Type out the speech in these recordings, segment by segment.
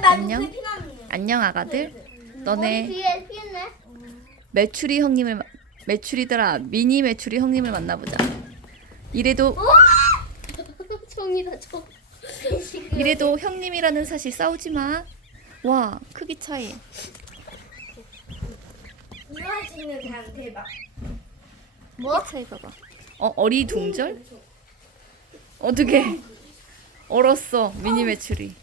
나 안녕. 안녕 아가들. 머리 너네 뒤에 피네. 메추리 형님을 마- 메추리더라 미니 메추리 형님을 만나보자. 이래도 총이다 총. 이래도 형님이라는 사실 싸우지 마. 와 크기 차이. 이거 할 수 있는 사람 대박. 뭐? 차이 봐봐. 어 어리 둥절? 어떻게 얼었어 미니 메추리.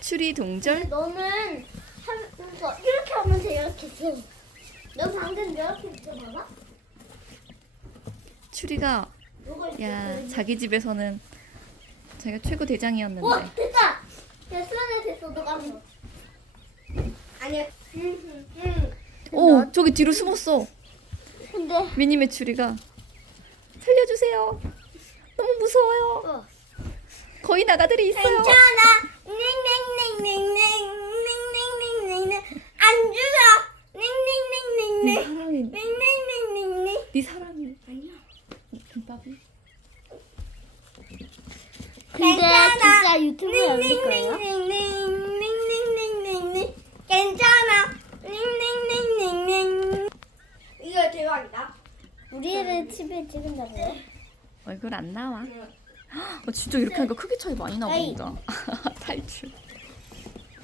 해볼게 한번 내가. 추리 동절? 너는 하면서 이렇게 하면 돼 이렇게 써. 너 방금 이렇게 했어 봐봐. 추리가 이렇게 야 써. 자기 집에서는 자기가 최고 대장이었는데 어 됐다. 야 수환이 됐어 너가. 아니야. 오 저기 뒤로 숨었어 근데 미니 메추리가 살려주세요 너무 무서워요 어. 거의 나가들이 있어요 괜찮아. 사랑해 닝닝닝닝닝. 네 사랑해 아니야. 김밥이 근데 괜찮아. 진짜 유튜브에 올릴 거예요? 닝닝닝닝닝닝닝닝. 괜찮아. 닝닝닝닝닝. 이거 대박이다. 우리를 집에 찍은다고요? 얼굴 안 나와 어, 진짜 이렇게 하니까 크기 차이 많이 나보인다 탈출